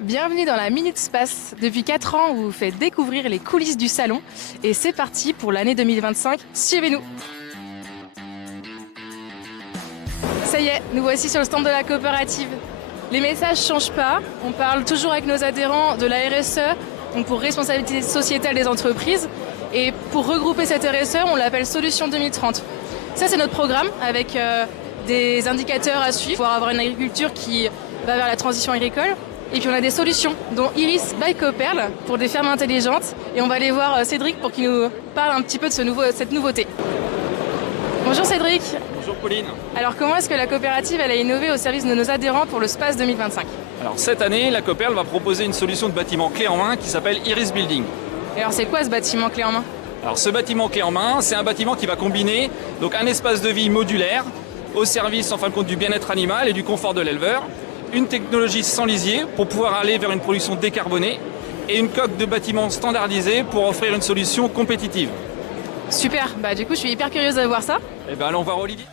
Bienvenue dans la Minute Space. Depuis 4 ans, on vous fait découvrir les coulisses du salon. Et c'est parti pour l'année 2025. Suivez-nous. Ça y est, nous voici sur le stand de la coopérative. Les messages ne changent pas. On parle toujours avec nos adhérents de la RSE, donc pour responsabilité sociétale des entreprises. Et pour regrouper cette RSE, on l'appelle Solution 2030. Ça, c'est notre programme avec des indicateurs à suivre pour avoir une agriculture qui va vers la transition agricole. Et puis on a des solutions, dont Iris by Coperle pour des fermes intelligentes. Et on va aller voir Cédric pour qu'il nous parle un petit peu de cette nouveauté. Bonjour Cédric. Bonjour Pauline. Alors comment est-ce que la coopérative elle a innové au service de nos adhérents pour le Space 2025 ? Alors cette année, la Coperle va proposer une solution de bâtiment clé en main qui s'appelle Iris Building. Et alors c'est quoi ce bâtiment clé en main ? Alors ce bâtiment clé en main, c'est un bâtiment qui va combiner donc un espace de vie modulaire au service en fin de compte du bien-être animal et du confort de l'éleveur, une technologie sans lisier pour pouvoir aller vers une production décarbonée et une coque de bâtiment standardisée pour offrir une solution compétitive. Super, du coup je suis hyper curieuse de voir ça. Et bien allons voir Olivier.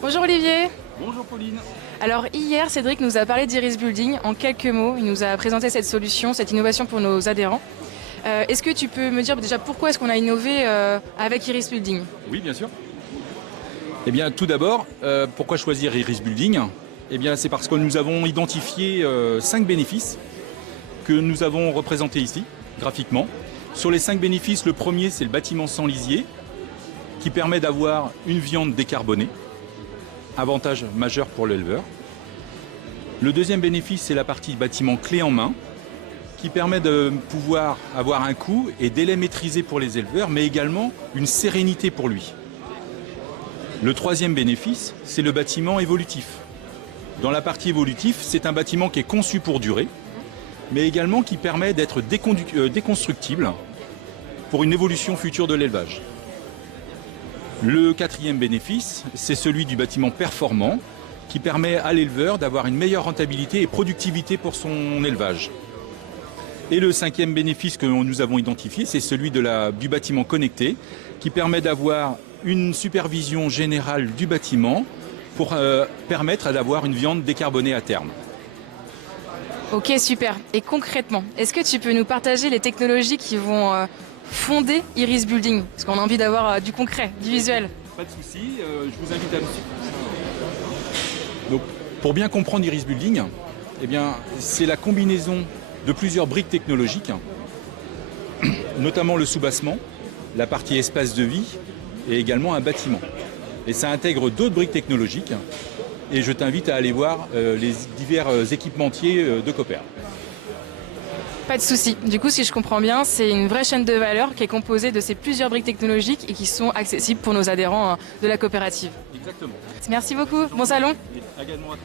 Bonjour Olivier. Bonjour Pauline. Alors hier, Cédric nous a parlé d'Iris Building en quelques mots. Il nous a présenté cette solution, cette innovation pour nos adhérents. Est-ce que tu peux me dire déjà pourquoi est-ce qu'on a innové avec Iris Building ? Oui, bien sûr. Eh bien, tout d'abord, pourquoi choisir Iris Building ? Eh bien, c'est parce que nous avons identifié 5 bénéfices que nous avons représentés ici, graphiquement. Sur les 5 bénéfices, le premier, c'est le bâtiment sans lisier, qui permet d'avoir une viande décarbonée. Avantage majeur pour l'éleveur. Le deuxième bénéfice, c'est la partie bâtiment clé en main, qui permet de pouvoir avoir un coût et délai maîtrisé pour les éleveurs, mais également une sérénité pour lui. Le troisième bénéfice, c'est le bâtiment évolutif. Dans la partie évolutive, c'est un bâtiment qui est conçu pour durer, mais également qui permet d'être déconstructible pour une évolution future de l'élevage. Le quatrième bénéfice, c'est celui du bâtiment performant, qui permet à l'éleveur d'avoir une meilleure rentabilité et productivité pour son élevage. Et le cinquième bénéfice que nous avons identifié, c'est celui du bâtiment connecté, qui permet d'avoir une supervision générale du bâtiment pour permettre d'avoir une viande décarbonée à terme. Ok, super. Et concrètement, est-ce que tu peux nous partager les technologies qui vont fonder Iris Building ? Parce qu'on a envie d'avoir du concret, du visuel. Pas de souci, je vous invite à me suivre. Donc, pour bien comprendre Iris Building, eh bien, c'est la combinaison de plusieurs briques technologiques, notamment le soubassement, la partie espace de vie et également un bâtiment. Et ça intègre d'autres briques technologiques et je t'invite à aller voir les divers équipementiers de Coperle. Pas de souci. Du coup, si je comprends bien, c'est une vraie chaîne de valeur qui est composée de ces plusieurs briques technologiques et qui sont accessibles pour nos adhérents de la coopérative. Exactement. Merci beaucoup. Bon salon. Et également à toi.